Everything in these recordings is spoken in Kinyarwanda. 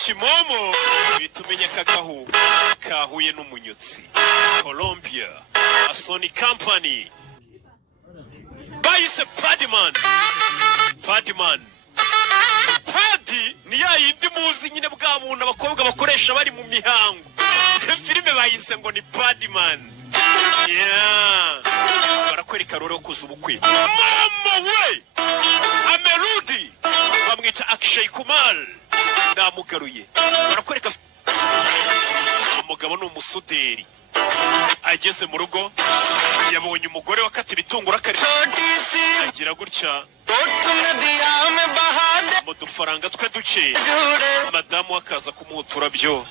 Kimomo bitumenya kagahu kahuye n'umunyutsi. Colombia Sony Company bayise Padman. Padi ni ya yindi muzi nyine bwa buntu abakobwa bakoresha bari mu mihango. Filime bayise ngo ni Padman. Yeah. Barakwereka rero kuza ubukwe. Mama we! Amerudi! Bamwita Akshay Kumar. Namugaruye. Barakwereka umugabo ni umusuderi. Ageze mu rugo yabonye umugore wakatira itungura kare. Agira gutya. Mu dufaranga twe duke. Madamu akaza kumutura byo.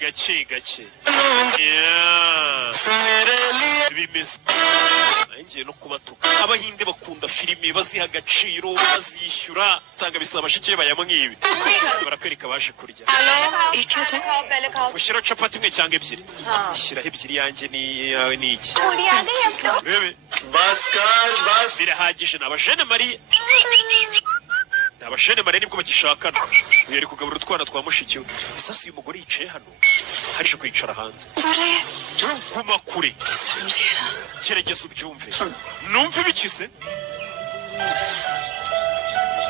Gake. Yeah. Bimeze. Ngiye no kubatuka. Abahinde bakunda filime baziha agaciro bazishyura tanga bisaba bashike bayamwibi. Barakwereka baje kurya. Ushyira capati imwe cyangwa ebyiri. Shyiraho ebyiri yanjye ni yawe ni iki? Bebe. Bas. Birahagije nabajene Marie. Nabashene Marie nibwo bagishakana. Yari kugaburira utwana twa mushikiwe. Sasa uyu mugore yicaye hano. Harishe kwicara hanze. Guma kure. Gerageza ubyumve. Numva ibikise.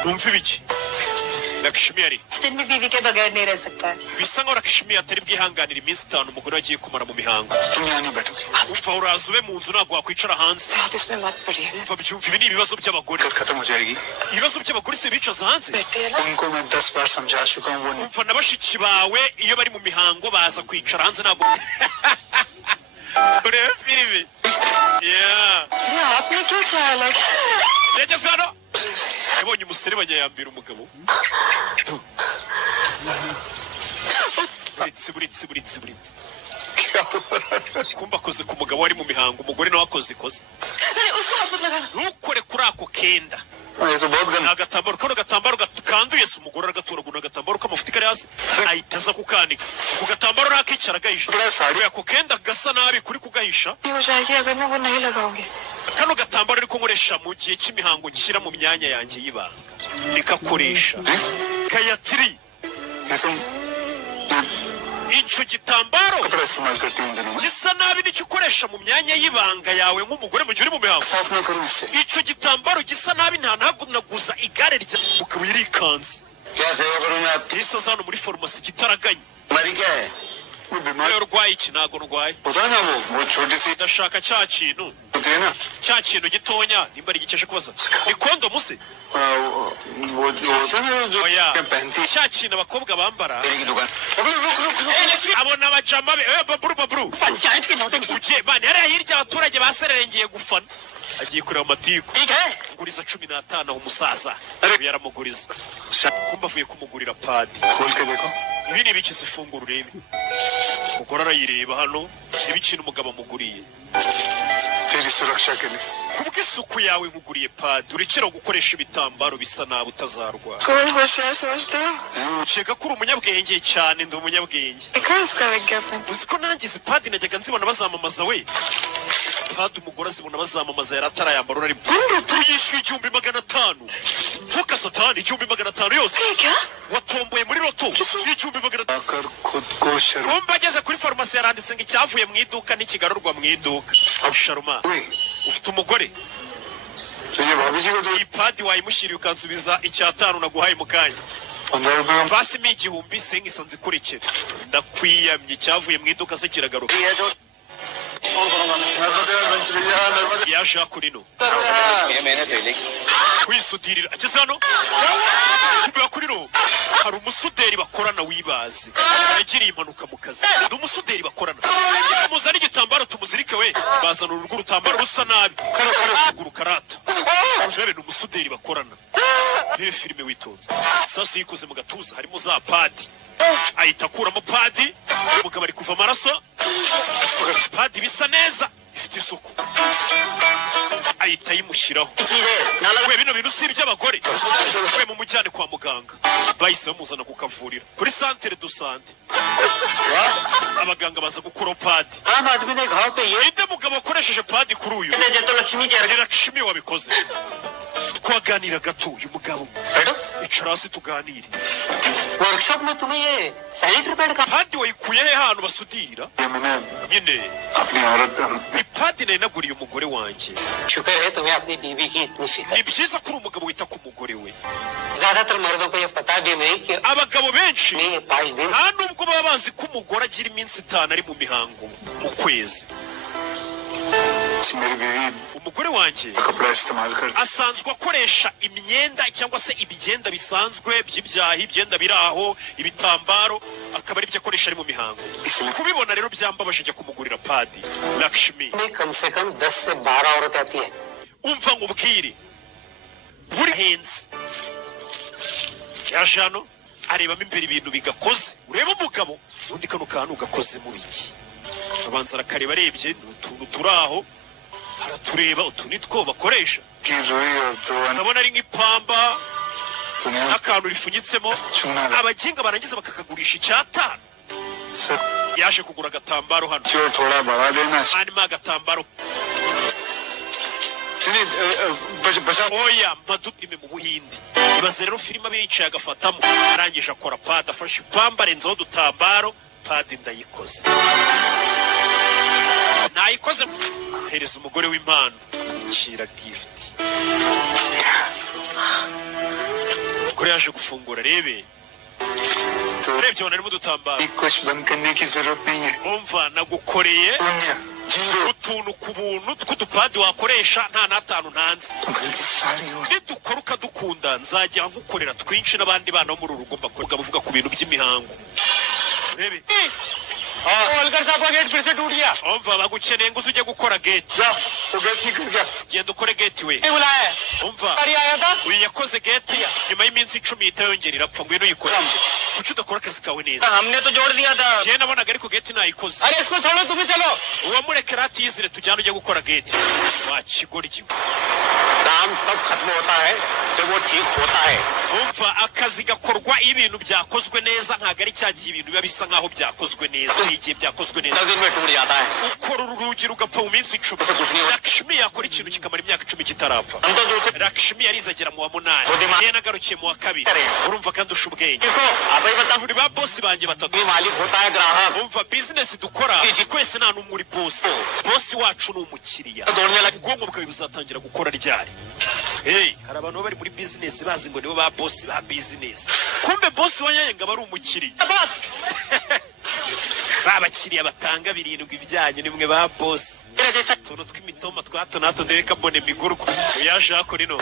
Numva ibiki. Lakshmi दिन में बीवी के बगैर नहीं रह सकता है. Bisa nkaho Lakshmi atari bwihanganira iminsi 5 umugore agiye kumara mu mihango. Umva urazuwe mu nzu ntabwo wakwicara hanze. Umva byumva ibi ni ibibazo by'abagore. Ibibazo by'abagore se bicaza hanze. Umva nabashiki bawe iyo bari mu mihango baza kwicara hanze ntabwo. Ureba filime. Yeah. आपने क्यों चाहा? Yageze hano. Yabonye umusore banyayambira umugabo. Buritse. Kumba koze ku mugabo wari mu mihango umugore nawe akoze ikoze. Ntukore kuri ako kenda. Agatambaro kano gatambaro kanduye se umugore agaturaguna agatambaro k'amafuti kari hasi ahitaza kukanika. Ku gatambaro nakicara gahisha. Ako kenda gasa nabi kuri kugahisha. Kano gatambaro ariko nkoresha mu gihe cy'imihango nshyira mu myanya yanjye y'ibanga. Nikakoresha. Kayatiri. Icyo gitambaro gisa nabi nicyo ukoresha mu myanya y'ibanga yawe nk'umugore mu gihe uri mu mihango. Icyo gitambaro gisa nabi nta naguza igare rya mugabo yirikanze. Isa zano muri farumasi gitaraganye. Urwaye iki ntago ndwaye. Ndashaka cya kintu gitonya nimba ari igikeshe kubaza. Ni kondomu se? Cya kintu abakobwa bambara. Abona abajama be. Baburu. Ugiye bane hariya hirya abaturage basererengeye gufana. Agiye kureba amatiku. Nguriza 15 aho umusaza. Yaramuguriza. Kumba avuye kumugurira padi. Ibi ni biki zifungura urebe. Umugore arayireba hano. Ibikina umugabo amuguriye. Kubw'isuku yawe nkuguriye padi. Urekera gukoresha ibitambaro bisa nabi utazarwa. Ukeka ko uri umunyabwenge cyane ndi umunyabwenge. Uzi ko nanjye izi padi najyaga nzibona bazamamaza we. Padi umugore azibona bazamamaza yari atarayambara urari. Yishyuye 1500. Vuka satani 1500 yose. Watomboye muri loto 1500. Kumba ageze kuri farumasi yaranditse ngo icyavuye mu iduka n'ikigarurwa mu iduka. Sharuma. Ufite umugore. Iyi padi wayimushyiriye ukansubiza 5 naguhaye mu kanya. Basi mi 1000 sengisanze kurikira. Ndakwiyamye cyavuye mu iduka se kiragaruka. Yaje kurino. Kwisudirira ageze hano. Kubera kurino. Hari umusuderi bakorana wibaze. Yagiriye impanuka mu kazi. Ndi umusuderi bakorana. Muzana igitambaro tumuzirike we. Bazana urugo rutambaro rusa nabi. Kano karata. Jere ni umusuderi bakorana. Rebe filime witonze. Sasa yikoze mu gatuza harimo za padi. Ahita akuramo padi. Umugabo ari kuva amaraso. Padi bisa neza. Ifite isuku. Ahita yimushyiraho. We bino bintu si iby'abagore. We mu mujyane kwa muganga. Bahise bamuzana kukavurira. Kuri centre de santé. Abaganga baza gukura padi. Inde mugabo akoresheje padi kuri uyu. Lakshmi wabikoze. Twaganira gato uyu mugabo. Icara hasi tuganire. Workshop में तुम्हें ये sanitary pad का padi wayikuye he ahantu basudirira ये मैंने nyine अपनी औरत ni padi nari naguriye umugore wanjye शुक्र है तुम्हें अपनी बीवी की इतनी फिक्र ni byiza ko uri umugabo wita ku mugore we ज्यादातर मर्दों को ये पता भी नहीं कि abagabo benshi ये 5 दिन nta nubwo baba bazi ko umugore agira iminsi 5 ari mu mihango mu kwezi मेरी बीवी umugore wanjye कपड़ा इस्तेमाल करती asanzwe akoresha imyenda cyangwa se ibigenda bisanzwe by'ibyahi ibyenda biri aho ibitambaro akaba ari byo akoresha ari mu mihango kubibona rero byambabaje ajya kumugurira padi Lakshmi में कम से कम 10 से 12 औरत आती है umva nkubwire buri hensi yaje hano arebamo imbere ibintu bigakoze ureba umugabo undi kano kantu gakoze mu biki abanza arakareba arebye ni utuntu turi aho aratureba utu ni two bakoresha कि रोई और दो ndabona ari nk'ipamba दुनिया n'akantu ripfunyitsemo चुना लगा abaginga barangiza bakakagurisha 5 sir yaje kugura agatambaro hano जो थोड़ा बढ़ा देना hanyuma agatambaro नहीं बचा oya madupime mu buhindi ibaze rero filime abe yicaye agafatamo arangije akora padi afashe ipamba arenzaho udutambaro padi ndayikoze nayikoze hereza umugore w'impano kira gift umugore yaje gufungura rebe तो urebye ubona harimo udutambaro कुछ बंद करने की जरूरत नहीं है umva nagukoreye दुनिया zero utuntu ku buntu tw'udupadi wakoresha nta n'atanu ntanze तुम्हारी सारी और nidukora ukadukunda nzajya nkukorera twinshi n'abandi bana bo muri uru rugo mbakora bavuga ku bintu by'imihango urebe अलगर साहब का गेट फिर से टूट गया umva bagukeneye ngo uze ujye gukora geti जा तो गैस ठीक कर गया genda ukore geti we नहीं बुलाया है umva अरे आया था uyu yakoze geti nyuma y'iminsi 10 ihita yongera irapfa ngwino uyikore kuki udakora akazi kawe neza हमने तो जोड़ दिया था njyewe nabonaga ariko geti nayikoze अरे इसको छोड़ो तुम्हें चलो uwamurekera atiyizire tujyane ujye gukora geti wakigoryi काम तब खत्म होता है जब वो ठीक होता है umva akazi gakorwa iyo ibintu byakozwe neza ntabwo ari cya gihe ibintu biba bisa nkaho byakozwe neza ni igihe byakozwe neza 10 दिन में टूट जाता है ukora uru rugi rugapfa mu minsi 10 ऐसे कुछ नहीं होता Lakshmi yakora ikintu kikamara imyaka 10 kitarapfa हम तो दूसरे Lakshmi yarizagera mu wa 8 Budima. ye nagarukiye mu wa 2 urumva kandi usha ubwenge देखो आप ही बता buri ba boss banjye batatu ये मालिक होता है ग्राहक umva business dukora Iki. twese nta n'umwe uri boss boss wacu ni umukiriya दौड़ने लगे ubwonko bwawe buzatangira gukora ryari hey hari abantu baba bari muri business bazi ngo nibo ba boss ba business kumbe boss wanyaye ngo aba ari umukiriya ba bakiriya batanga birindwi ibijyanye nimwe ba boss मेरा जैसा utuntu tw'imitoma twa hato na hato ndebe kabone migurwa uyaje hakora ino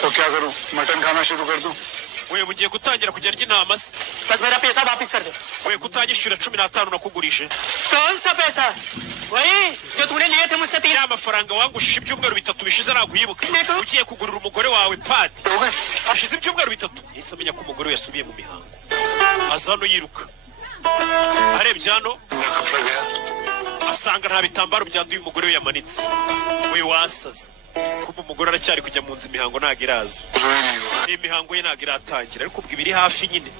तो क्या करूं मटन खाना शुरू कर दूं we mugiye gutangira kujya arya intama se बस मेरा पैसा वापस कर दो we kutanyishyura 15 nakugurije कौन सा पैसा वही जो तूने लिए थे मुझसे 3 ya mafaranga wangushije ibyumweru bitatu bishize naguyibuka Ntego. ugiye kugurira umugore wawe padi हो गए hashize ibyumweru bitatu yahise amenya ko umugore we yasubiye mu mihango aza hano yiruka arebye hano मैं कपड़ा गया asanga nta bitambaro byanduye umugore we yamanitse we wasaze kuko umugore aracyari kujya mu nzu imihango ntabwo iraza रोई नहीं हुआ imihango ye ntabwo iratangira ariko ubwo ibiri hafi nyine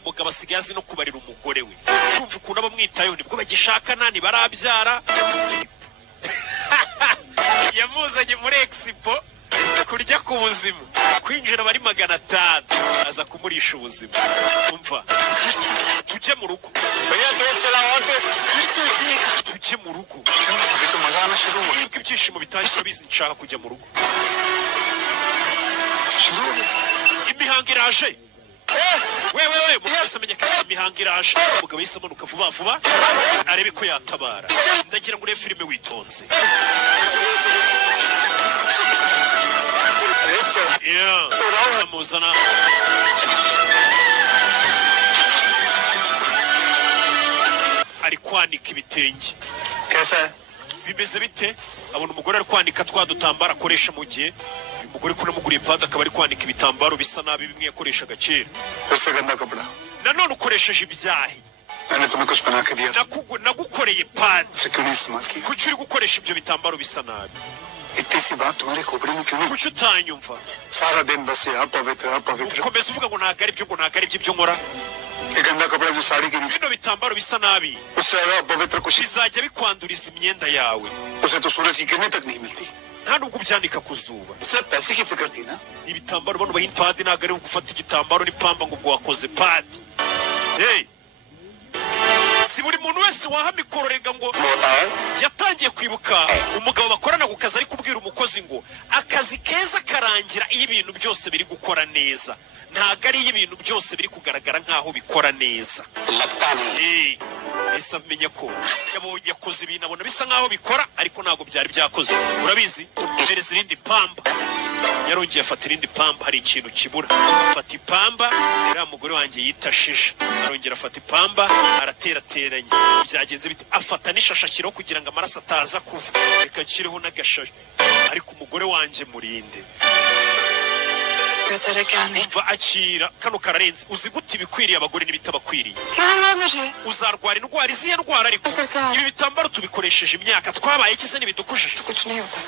umugabo asigaye azi no kubarira umugore we kumva ukuntu aba amwitayeho nibwo bagishakana ntibarabyara yamuzanye muri expo kurya ku buzima kwinjira bari 500 aza kumurisha ubuzima umva tujye mu rugo भैया टेस्ट चलाओ और test tujye mu rugo अभी तो मजा आना शुरू हुआ nibwo ibyishimo bitangiye bizi nshaka kujya mu rugo शुरू हो गया imihango iraje we mwese amenye ko imihango iraje umugabo yahise amanuka vuba vuba arebe ko yatabara ndagira ngo urebe filime witonze अरे चल amuzana ari kwanika ibitenge कैसा है bimeze bite abona umugore ari kwanika twa dutambaro akoresha mu gihe uyu mugore ko namuguriye padi akaba ari kwanika ibitambaro bisa nabi bimwe yakoreshaga kera फिर से गंदा कपड़ा nanone ukoresheje ibyahi मैंने तुम्हें कुछ बना के दिया था nagukoreye padi उसे क्यों नहीं इस्तेमाल किया kuki uri gukoresha ibyo bitambaro bisa nabi इतनी सी बात तुम्हारे खोपड़ी में क्यों नहीं kuki utanyumva सारा दिन बस ये अपवित्र अपवित्र ukomeza uvuga ngo ntabwo ari byo ngo ntabwo ari byo ibyo nkora ये गंदा कपड़ा जो साड़ी के नीचे bino bitambaro bisa nabi उससे ज्यादा अपवित्र कुछ bizajya bikwanduriza imyenda yawe उसे तो सूरज की किरणें तक नहीं मिलती nta nubwo ubyanika ku zuba. सिर्फ पैसे की फिक्र थी ना. ibitambaro bano bahinda padi ntabwo ari gufata igitambaro n'ipamba ngo ubwo wakoze padi. Hey, si buri muntu wese waha mikoro rega ngo होता है yatangiye kwibuka umugabo bakorana ku kazi ari kubwira umukozi ngo akazi keza karangira iyo ibintu byose biri gukora neza, ntabwo ari iyo ibintu byose biri kugaragara nk'aho bikora neza. लगता नहीं. ese amenya ko yakoze ibintu abona bisa nk'aho bikora ariko ntabwo byari byakoze. Urabizi, mpereza irindi pamba. Yarongeye afata irindi pamba, hari ikintu kibura, afata ipamba, uriya mugore wanjye yitashije, arongera afata ipamba, araterateranya. Byagenze bite? Afata n'ishasha ashyiraho kugira ngo amaraso ataza kuva, reka nshyireho n'agashashi, ariko umugore wanjye murinde. बेहतर है क्या नहीं. umva akira kano kararenze. uzi gute ibikwiriye abagore n'ibitabakwiriye? क्या हुआ मुझे? uzarwara indwara izihe ndwara ariko ibi bitambaro tubikoresheje imyaka twabaye ikize n'ibidukujije. कुछ नहीं होता.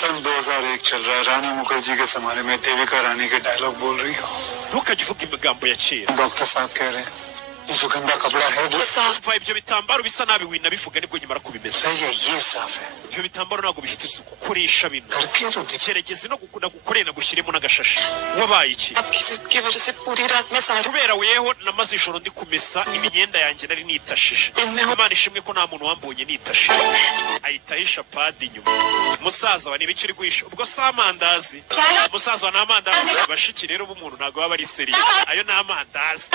सन 2001 चल रहा है. रानी मुखर्जी के जमाने में देविका रानी के डायलॉग बोल रही हो. ntukajye uvuga imigambo ya kera. Doctor साहब कह रहे हैं ये जो गंदा कपड़ा है वो umva ibyo bitambaro bisa nabi winabivuga nibwo nyuma kubimesa. सही है. ये साफ है. ibyo bitambaro ntabwo bifite isuku. koresha bino करके तो देख. gerageza no gukorera nagushyiremo n'agashashi. wabaye iki? आपकी जिद की वजह से पूरी रात में सारे kubera weho namaze ijoro ndi kumesa imyenda yanjye nari nitashije. Imana ishimwe ko nta muntu wambonye nitashije. ahita ahisha padi inyuma. musaza wa niba icyo uri guhisha ubwo si amandazi. musaza wa ni amandazi. bashiki rero b'umuntu ntabwo baba ari seri, ayo ni amandazi.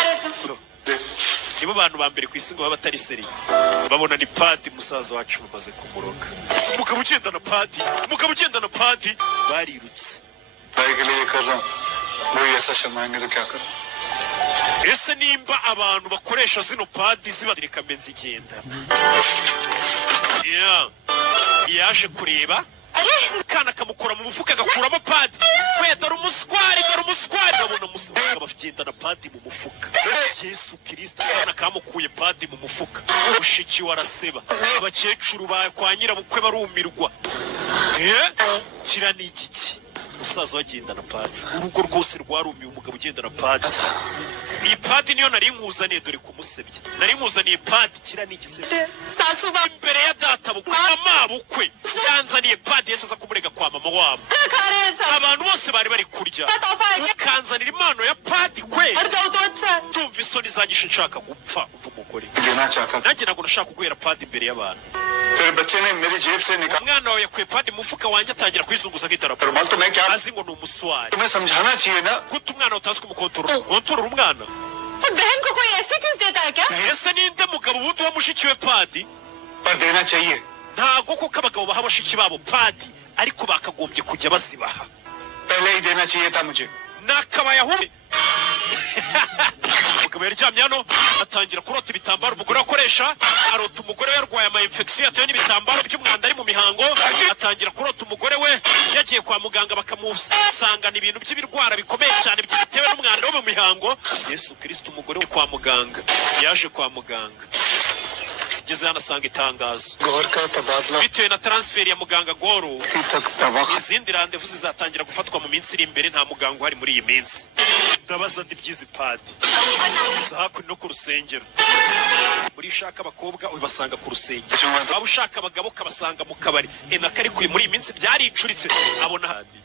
nibo bantu ba mbere ku isi ngo baba batari seri. babona ni padi musaza wacu bamaze kumuroga. umugabo ugendana padi, umugabo ugendana padi. barirutse. भाई के लिए ये कर रहा हूँ. वो ऐसा शर्माएंगे तो क्या करूँ. ese nimba abantu bakoresha zino padi zibadirika mbenzi igendana. yaje kureba kana kamukura mu mufuka agakuramo padi. we dore umuswari, dore umuswari. babona musaza bagendana padi mu mufuka. Yesu Kristo, kana kamukuye padi mu mufuka. mushiki waraseba, abakecuru ba kwa nyirabukwe barumirwa. kira ni igiki? umusaza wagendana padi. urugo rwose rwarumiye umugabo ugendana padi. iyi padi niyo nari nkuzaniye, dore kumusebya. nari nkuzaniye padi. kira ni igisebe. सासू बाप imbere ya data bukwe, mama bukwe yanzaniye padi. yese aza kumurega kwa mama wabo. खा रहे हैं सब. abantu bose bari bari kurya. तोहफा है क्या? kanzanira impano ya padi kwe. मर जाओ तो अच्छा है. ndumva isoni zanyishe nshaka gupfa. umva umugore, देना चाहता था. nanjye ntabwo nashaka kuguhera padi imbere y'abantu. फिर बच्चे ने मेरी जेब से निकाल. umwana wawe yakuye padi mu mufuka wanjye atangira kuyizunguza nk'idarapo. रुमाल तो मैं क्या. azi ngo ni umuswari. तुम्हें समझाना चाहिए ना. gute umwana utazi kumukontorora? kontorora umwana. और बहन को कोई ऐसी चीज देता है क्या? ese ninde mugabo ubundi wa mushiki we padi? पर देना चाहिए. ntago koko abagabo baha bashiki babo padi, ariko bakagombye kujya bazibaha. पहले ही देना चाहिए था मुझे. nakabaye ahubwo. umugabo yaryamye hano atangira kurota ibitambaro umugore akoresha. arota umugore we yarwaye ama infection yatewe n'ibitambaro by'umwanda ari mu mihango. atangira kurota umugore we yagiye kwa muganga bakamusangana ibintu by'ibirwara bikomeye cyane bitewe n'umwanda wo mu mihango. Yesu Kristo, umugore we kwa muganga. yaje kwa muganga, ageze hano asanga itangazo. गौर का तबादला bitewe na transfer ya muganga Goro, तक दवा izindi randevu zizatangira gufatwa mu minsi iri imbere. nta muganga uhari muri iyi minsi. ndabaza ndi byizi padi za hakuno no ku rusengero. muri ushaka abakobwa ubasanga ku rusengero, waba ushaka abagabo ukabasanga mu kabari. nako ariko muri iyi minsi byaricuritse. abona handi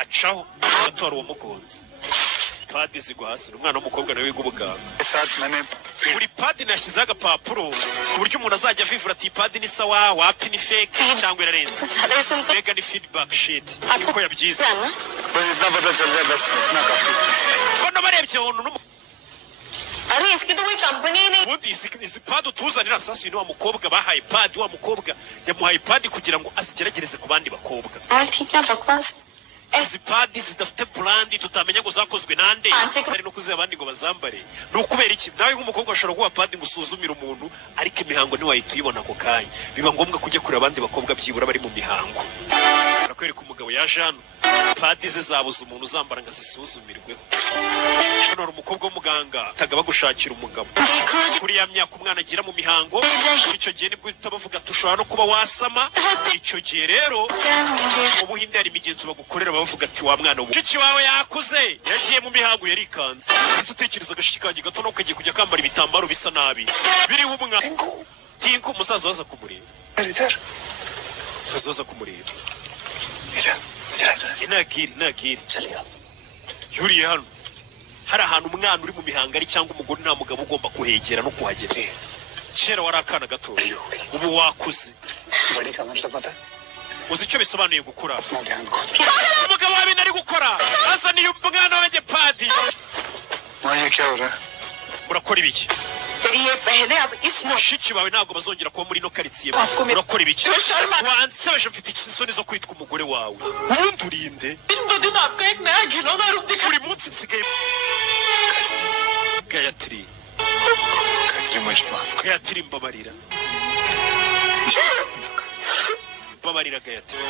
acaho atora uwo mugonzi. padi zigwa hasi. umwana w'umukobwa nawe wiga ubuganga. के साथ मैंने buri padi nashyizeho agapapuro ku buryo umuntu azajya avivura ati iyi padi ni sawa, wapi ni fake cyangwa irarenze. mbega ni feedback sheet niko yabyize. बस इतना पता चल जाए बस इतना काफी. bano barebye umuntu अरे इसकी तो कोई कंपनी ही नहीं. ubundi izi padi utuzanira sasa. uyu ni wa mukobwa bahaye padi. wa mukobwa yamuhaye padi kugira ngo azigeragereze ku bandi bakobwa. ठीक है बकवास. izi padi zidafite purandi tutamenya ngo zakozwe nande, ari no kuziha abandi ngo bazambare. ni ukubera iki? nawe nk'umukobwa ashobora guha padi ngo usuzumire umuntu, ariko imihango ntiwahita uyibona ako kanya. biba ngombwa kujya kureba abandi bakobwa byibura bari mu mihango. barakwereka umugabo yaje hano, padi ze zabuze umuntu uzambara ngo azisuzumirweho. hano hari umukobwa w'umuganga ataga bagushakira umugabo kuri ya myaka umwana agira mu mihango. icyo gihe nibwo uhita bavuga ati ushobora no kuba wasama. icyo gihe rero ubuhinde hari imigenzo bagukorera bavuga ati wa mwana we mushiki wawe yakuze yagiye mu mihango yarikanze. ese utekereza agashiki kanjye gato nawe kagiye kujya kambara ibitambaro bisa nabi biriho umwana. tinko umusaza waza kumureba. umusaza waza kumureba inagiri चलिए yuriye hano hari ahantu umwana uri mu mihangari cyangwa umugore nta mugabo ugomba kuhegera no kuhagera kera wari akana gato ubu wakuze बड़ी का मतलब पता uzi icyo bisobanuye gukura अपना ध्यान खो umugabo wawe nari gukora azaniye umwana wanjye padi वहाँ ये क्या हो रहा है? murakora ibiki तेरी ये बहनें अब इस mushiki bawe ntabwo bazongera kuba muri ino karitsiye Bakomeye. murakora ibiki Yo, Sharma. wansebeje mfite isoni zo kwitwa umugore wawe ubundi urinde दिन ब दिन आपका एक नया घिनौना रूप दिखा buri munsi nsigaye gayatiri Gayatri मुझे माफ कर gayatiri mbabarira mbabarira gayatiri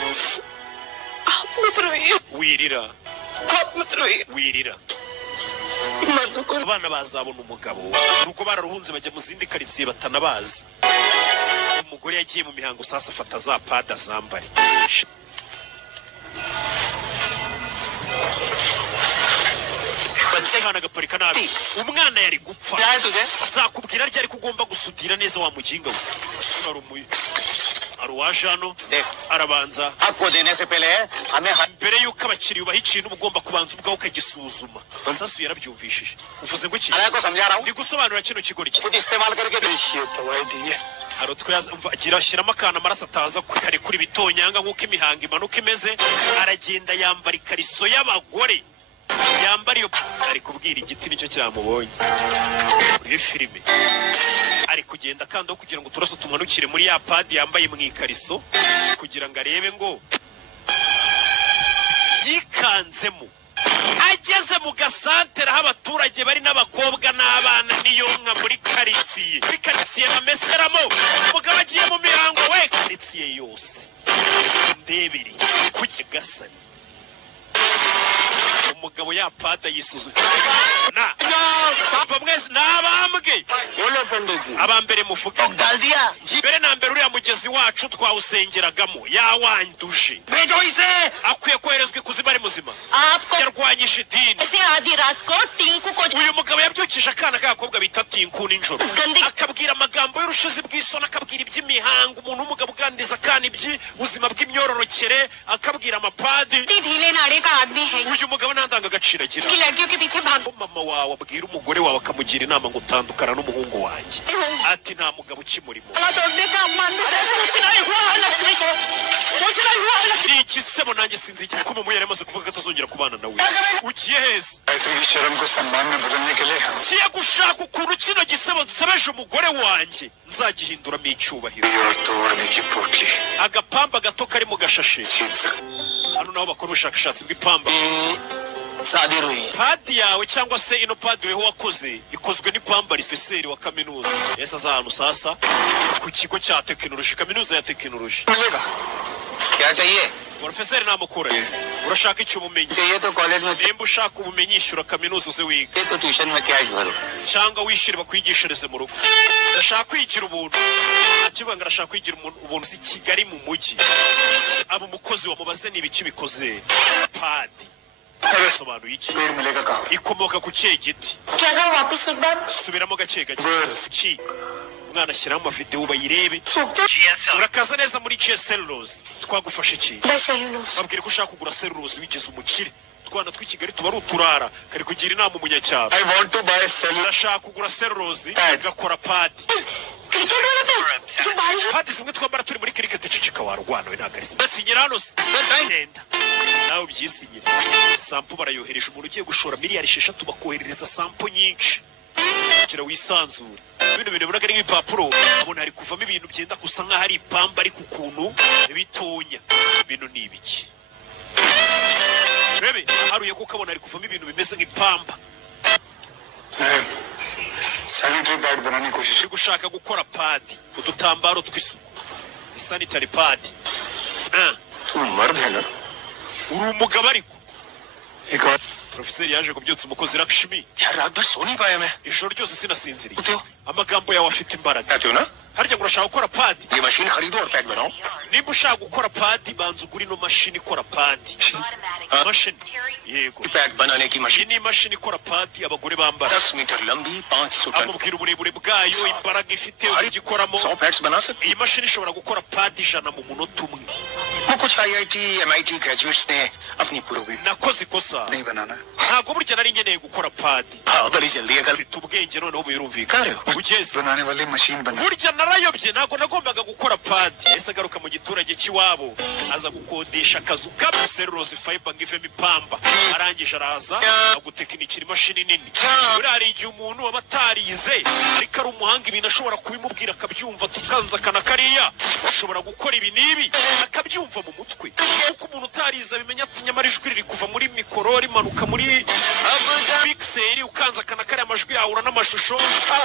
आप मत रोइए wirira आप मत रोइए wirira मर्दों को abana bazabona umugabo urugo bararuhunze bajya mu zindi karitsiye batanabazi umugore yagiye mu mihango sasa afata za pada zambare umwana agaparika nabi umwana yari gupfa क्या है तुझे azakubwira ryari ko ugomba gusudira neza wa muginga we hari uwaje hano देख arabanza आपको देने से पहले हमें mbere y'uko abakiriya ubaha ikintu uba ugomba kubanza ubwawe ukagisuzuma sasu yarabyumvishije uvuze ngo iki हराया को समझा रहा हूँ ndi gusobanura kino kigori खुद इस्तेमाल करके देख ये दवाई दी है hari utwagira shyiramo akantu amaraso ataza kari kuri bitonyanga nk'uko imihango imanuka imeze aragenda yambara ikariso y'abagore yambara iyo ari kubwira igiti nicyo cyamubonye muri filime ari kugenda akandaho kugira ngo uturaso tumanukire muri ya padi yambaye mu ikariso kugira ngo arebe ngo yikanzemo ageze mu gasantere aho abaturage bari n'abakobwa n'abana niyo nka muri karitsiye bameseramo umugabo agiye mu mihango we karitsiye yose ndebiri ku kigasani umugabo yapada yisuzuma mwese n'abambwe बोलो पंडित जी abambere muvuga डाल दिया mbere na mbere uriya mugezi wacu twawusengeragamo yawanduje भेजो इसे akwiye koherezwa ikuzimu ari muzima आपको yarwanyije idini ऐसे आधी रात को टिंकू को uyu mugabo yabyukije akana k'agakobwa bita tinku nijoro Gandi- akabwira amagambo y'urushizi bw'isoni akabwira iby'imihango umuntu w'umugabo uganiriza akana iby'ubuzima bw'imyororokere akabwira amapadi ढीले नाड़े का आदमी है uyu mugabo nta ndangagaciro agira इसकी लड़कियों के पीछे भाग mama wawe abwira umugore wawe akamugira inama ngo utandukana n'umuhungu wanjye ati nta mugabo ukimurimo तोड़ने का मन ni igisebo nanjye sinzi igihe ko mama yari amaze kuvuga ko atazongera kubana nawe ugiye heza Gayatri की शर्म को सम्मान में बदलने के लिए ngiye gushaka ukuntu kino gisebo nsebeje umugore wanjye nzagihinduramo icyubahiro और तोड़ने की पोटली agapamba gato kari mu gashashi छीन सकती hano naho bakora ubushakashatsi bw'ipamba शादी हुई padi yawe cyangwa se ino padi weho wakoze ikozwe n'ipamba riseseri wa kaminuza yesi aza ahantu sasa ku kigo cya tekinoloji kaminuza ya tekinoloji मिलेगा क्या चाहिए porofeseri namukura urashaka icyo ubumenyi चाहिए तो कॉलेज में nimba ushaka ubumenyi ishyura kaminuza uze wiga चाहिए तो ट्यूशन में कैश भरो cyangwa wishyure bakwigishirize mu rugo ndashaka kwigira ubuntu akivuga ngo arashaka kwigira ubuntu si kigali mu mujyi aba umukozi wamubaze niba icyo bikoze padi bisobanuye iki पेड़ मिलेगा कहाँ ikomoka ku kihe giti क्या कहा वापस एक बार subiramo gake gake Birds. ki umwana ashyiraho amavidewo bayirebe सूखते urakaza neza muri GS Cellulose twagufasha iki बस cellulose babwire ko ushaka kugura cellulose wigize umukire utwana tw'i Kigali tuba ari uturara kari kugira inama umunyacyaro I want to buy cell urashaka kugura cellulose gakora padi cricket वाले पे जो बारिश padi zimwe twambara turi muri cricket cicika warwana we ntabwo ari zimwe sinyira hano se genda nawe ubyisinyire sampo barayohereje umuntu ugiye gushora miliyari 6 bakoherereza sampo nyinshi kugira wisanzure bino bintu bibonaga ari nk'ibipapuro abona hari kuvamo ibintu byenda gusa nk'aho ari ipamba ariko ukuntu bitonya bino ni ibiki rebe haruye kuko abona hari kuvamo ibintu bimeze nk'ipamba sanitary pad बनाने की कोशिश uri gushaka gukora padi udutambaro tw'isuku ni sanitary pad तुम मर्द है ना uri umugabo ariko एक और porofeseri yaje kubyutsa umukozi Lakshmi यार रात भर सो नहीं पाया मैं ijoro ryose sinasinziriye Ute? amagambo yawe afite imbaraga कहते हो ना harya ngo urashaka gukora padi ये मशीन खरीदो और पैड बनाओ niba ushaka gukora padi banza ugura ino mashini ikora padi mashini yego pad बनाने की iyi machine ni imashini ikora padi abagore bambara 10 metre लंबी 500 ton amubwira uburebure bwayo imbaraga ifite ugikoramo 100 pads बना सकती iyi mashini ishobora gukora padi 100 mu munota umwe वो कुछ IIT MIT graduates ने अपनी पूरी nakoze ikosa नहीं बनाना ntabwo burya nari nkeneye gukora padi हाँ बड़ी जल्दी है कल mfite ubwenge noneho birumvikana ugeze बनाने वाली मशीन बना burya narayobye ntabwo nagombaga gukora padi ese agaruka mu giturage cy'iwabo aza gukodesha akazu kamwe serulozi fiber ngo ivemo ipamba arangije araza agutekinikira imashini nini buriya hari igihe umuntu waba atarize ariko ari umuhanga ibintu ashobora kubimubwira akabyumva tukanzakana kariya ashobora gukora ibi n'ibi akabyumva mu mutwe kuko umuntu utarize abimenya ati nyamara ijwi riri kuva muri mikoro rimanuka muri pixel ukanzakana kariya amajwi yahura n'amashusho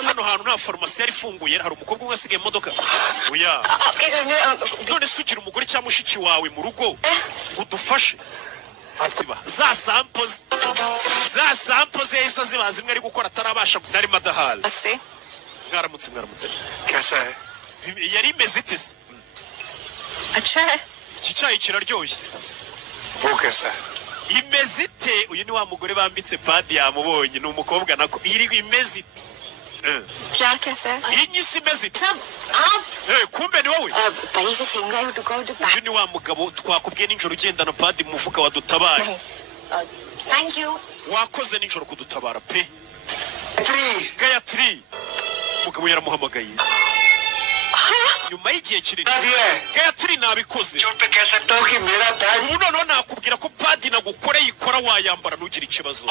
hano hantu nta farumasi yari ifunguye hari umukobwa umwe asigaye mu modoka oya आपके घर में none se ugira umugore cyangwa mushiki wawe mu rugo udufashe za sampoze yahise ziba zimwe ari gukora atarabasha nari madahari से mwaramutse कैसा है yari imeze ite se अच्छा है iki cyayi kiraryoshye वो कैसा है imeze ite uyu ni wa mugore bambitse padi yamubonye ni umukobwa nako iri imeze ite क्या कैसा है iyi nyisi imeze ite सब आप kumbe ni wowe पहले से सिंगल टुका uyu ni wa mugabo twakubwiye nijoro ugendana padi mu mufuka wadutabaye thank you wakoze nijoro kudutabara pe Gayatri umugabo yaramuhamagaye nyuma y'igihe kinini Gayatri nabikoze पे कह सकता हूँ कि मेरा bag ubu noneho nakubwira ko padi nagukoreye ikora wayambara ntugire ikibazo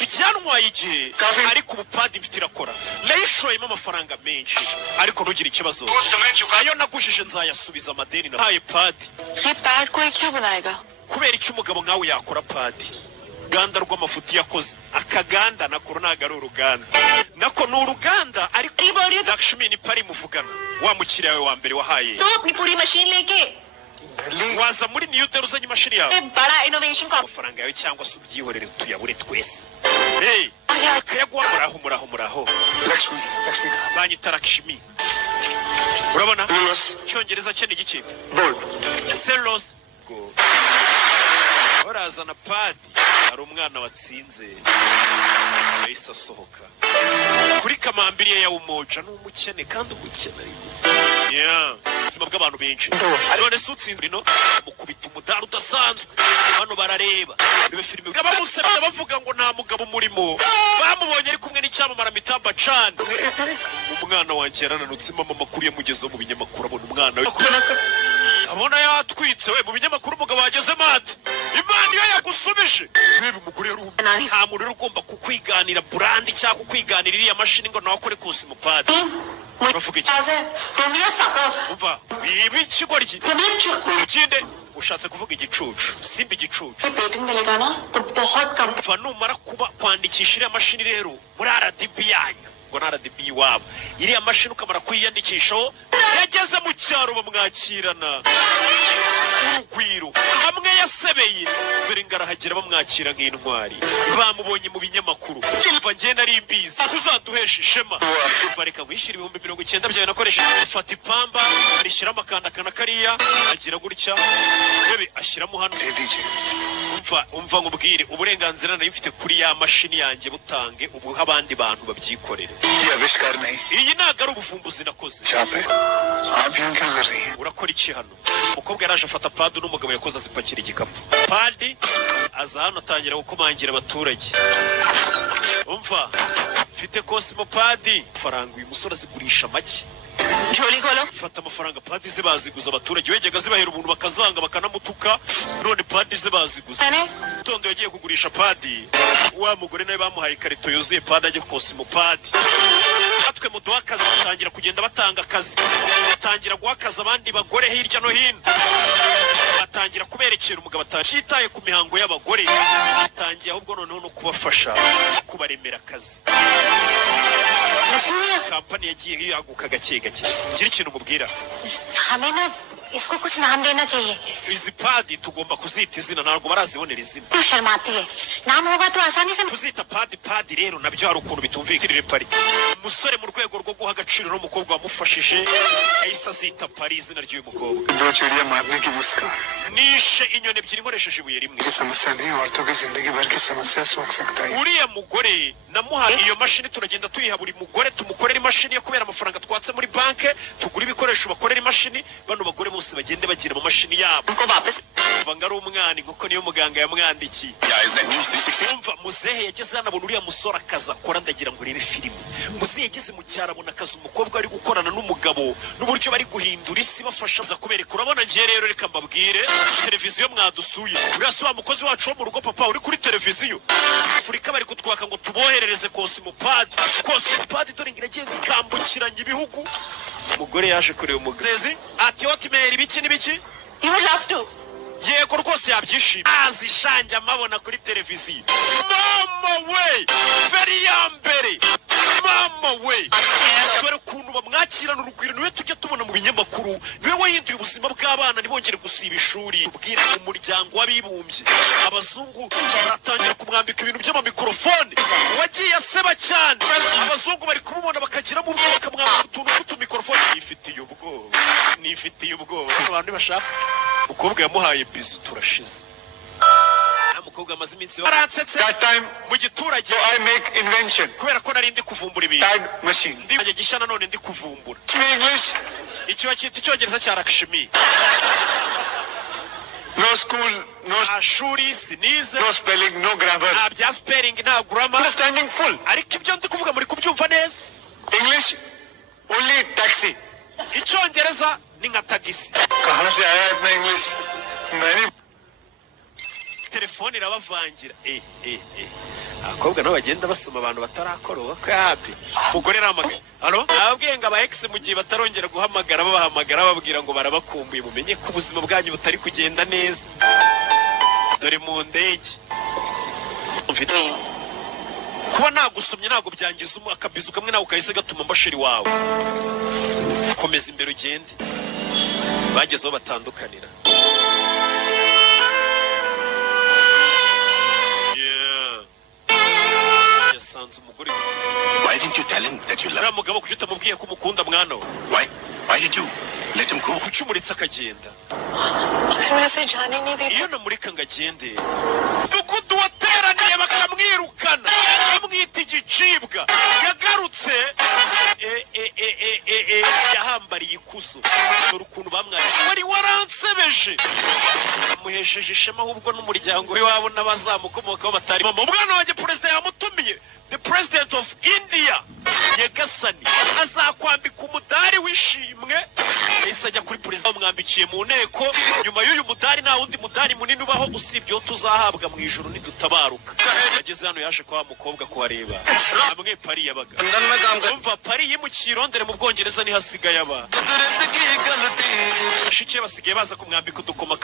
byantwaye igihe ariko ubu padi mfite irakora nayishoyemo amafaranga menshi ariko ntugire ikibazo ayo nagujije nzayasubiza amadeni nahaye padi ये पैड कोई क्यों बनाएगा kubera icyo umugabo nkawe yakora padi uruganda rw'amafuti yakoze akaganda nako ntago ari uruganda nako ni uruganda ariko Lakshmi ni pari muvugana wa mukiriya wawe wa mbere wahaye तो अपनी पूरी मशीन लेके waza muri New Delhi uzanye imashini yawe बड़ा इनोवेशन का amafaranga yawe cyangwa se ubyihorere tuyabure twese hey akayaguha muraho Lakshmi Lakshmi कहाँ banyita Lakshmi urabona Lulus. icyongereza cye ni igiki बोल Selos go urazana padi hari umwana watsinze yahise asohoka kuri kamambiriye ya umoja ni umukene kandi umukene ubuzima bw'abantu benshi none se utsinze ino mukubita umudari udasanzwe hano barareba niwe filime bamusabye bavuga ngo nta mugabo umurimo bamubonye ari kumwe n'icyamamara Mitamba Chan umwana wanjye yarananutse mama amakuru yamugezeho mu binyamakuru abona umwana we abona yatwitse we mu binyamakuru umugabo wageze mate imana iyo yagusubije reba umugore nta muntu rero ugomba kukwiganira burandi cyangwa kukwiganira iriya mashini ngo nawe akore kusi mupadi uravuga iki umva ibi ikigoryi ikinde ushatse kuvuga igicucu simba igicucu patent मिलेगा ना तो बहुत कम umva numara kuba kwandikisha iriya mashini rero muri RDB yanyu ngo na RDB iwabo iriya mashini ukamara kuyiyandikishaho yageze mu cyaro bamwakirana urugwiro hamwe yasebeye dore ngarahagera bamwakira nk'intwari bamubonye mu binyamakuru umva njye nari mbizi kuzaduhesha ishema umva reka nkwishyura 90,000 byawe nakoresheje fata ipamba arishyiramo akandakana kariya agira gutya bebe ashyiramo hano umva nkubwire uburenganzira nari mfite kuri ya mashini yanjye butange ubuha abandi bantu babyikorere ये आविष्कार नहीं iyi ntago ari ubuvumbuzi nakoze चाप है आप यहाँ क्या कर रही हैं urakora iki hano umukobwa yaraje afata padi n'umugabo yakoze azipakira igikapu padi aza hano atangira gukomangira abaturage umva mfite kosimo padi faranga uyu musore azigurisha make झोली खोलो fata amafaranga padi ze baziguza abaturage wejyaga zibahera ubuntu bakazanga bakanamutuka none padi ze baziguza मैंने tondo yagiye kugurisha padi wa mugore nawe bamuhaye ikarito yuzuye padi ajya kosimo padi natwe muduha akazi batangira kugenda batanga akazi batangira guha akazi abandi bagore hirya no hino batangira kuberekera umugabo atashitaye ku mihango y'abagore batangiye ahubwo noneho no kubafasha kubaremera akazi Lakshmi kampani yagiye yaguka gake gake gira ikintu umubwira हमें ना इसको कुछ नाम देना चाहिए izi padi tugomba kuzita izina ntabwo barazibonera izina क्यों शर्माती है नाम होगा तो आसानी से kuzita padi rero nabyo hari ukuntu bitumvikirire pari umusore mu rwego rwo guha agaciro n'umukobwa wamufashije yahise azita pari izina ry'uyu mukobwa दो चिड़िया मारने की मुस्कान nishe inyoni ebyiri nkoresheje ibuye rimwe ये समस्या नहीं औरतों की जिंदगी भर की समस्या सोख सकता है uriya mugore namuhaye iyo mashini turagenda tuyiha buri mugore tumukorera imashini yo kubera amafaranga twatse muri banke tugura ibikoresho bakorera imashini bano bagore bose bagende bagira mu mashini yabo उनको वापस banga ari umwana mani nkuko niyo muganga yamwandikiye. Yeah, is that News 360? Umva muzehe yageze hano abona uriya musore akazi akora ndagira ngo urebe filime. Muzehe yageze mu cyaro abona akazi umukobwa ari gukorana n'umugabo n'uburyo bari guhindura isi bafasha za kubereka. Urabona ngiye rero reka mbabwire televiziyo mwadusuye. Uriya si wa mukozi wacu wo mu rugo papa uri kuri televiziyo. Afurika bari kutwaka ngo tuboherereze Cosmopad. Cosmopad dore ngiragenda ikambukiranya ibihugu. Umugore yaje kureba umugezi ati Hotmail ibiki n'ibiki. You would love to. Yego rwose yabyishimiye. Azishanja amabona kuri televiziyo. Mama we feri ya mbere. Mama we dore ukuntu bamwakirana urugwiro niwe tujya tubona mu binyamakuru. Niwe wahinduye ubuzima bw'abana ntibongere gusiba ishuri. Ubwira umuryango w'abibumbye abazungu baratangira kumwambika ibintu by'amamikorofone. Wagiye aseba cyane. Abazungu bari kumubona bakagiramo ubwoba bakamwambika utuntu tw'utumikorofone. Nifitiye ubwoba abantu bashaka. Umukobwa yamuhaye bizu turashize. Umukobwa amaze iminsi baransetse That time, mu giturage. so I make invention. Kubera ko nari ndi kuvumbura ibintu. Tag machine. Ndi gisha nanone ndi kuvumbura. Speak English. Icyo cyita icyongereza cya Lakshmi. No school, no Ashuri sinize. no spelling, no grammar. Nta bya spelling nta grammar. Understanding full. Ariko ibyo ndi kuvuga muri kubyumva neza. English, only taxi. Icyongereza ni nka tagisi. कहाँ से आया इतना इंग्लिश? मैंने Telefone irabavangira. Abakobwa nabo bagenda basoma abantu batarakora ubukwe hapi. Umugore aramagara. Halo? Nababwiye ngo aba ex mu gihe batarongera guhamagara babahamagara babwira ngo barabakumbuye mumenye ko ubuzima bwanyu butari kugenda neza. Dore mu ndege. Mfite kuba nagusomye ntago byangiza akabizu kamwe nawe ukahise gatuma mbashiri wawe. Komeza imbere ugende. Bagezeho batandukanira. Yasanze umugore. Why didn't you tell him that you love Uriya mugabo kuki utamubwiye ko umukunda mwana we? Why did you let him go? Kuki umuritse akagenda? अगर मैं ऐसे जाने नहीं देती Iyo namurika ngo agende umudugudu wateraniye bakamwirukana bamwita igicibwa. Yagarutse yahambariye ikuzo. Dore ukuntu bamwanditse wari waransebeje. Amuhesheje ishema ahubwo n'umuryango we wabo n'abazamukomokaho batari. Mama umwana wanjye perezida yamutumiye. The president of India Nyagasani azakwambika umudari w'ishimwe. Yahise ajya kuri perezida bamwambikiye mu nteko. Nyuma y'uyu mudari nta wundi mudari munini ubaho usibye tuzahabwa mu ijuru nidutabaruka. Ageze hano yaje kwa mukobwa kuhareba. Amwe Paris yabaga. Umva Paris yimukiye Londres mu Bwongereza ni hasigaye aba. Bashike basigaye baza kumwambika udukoma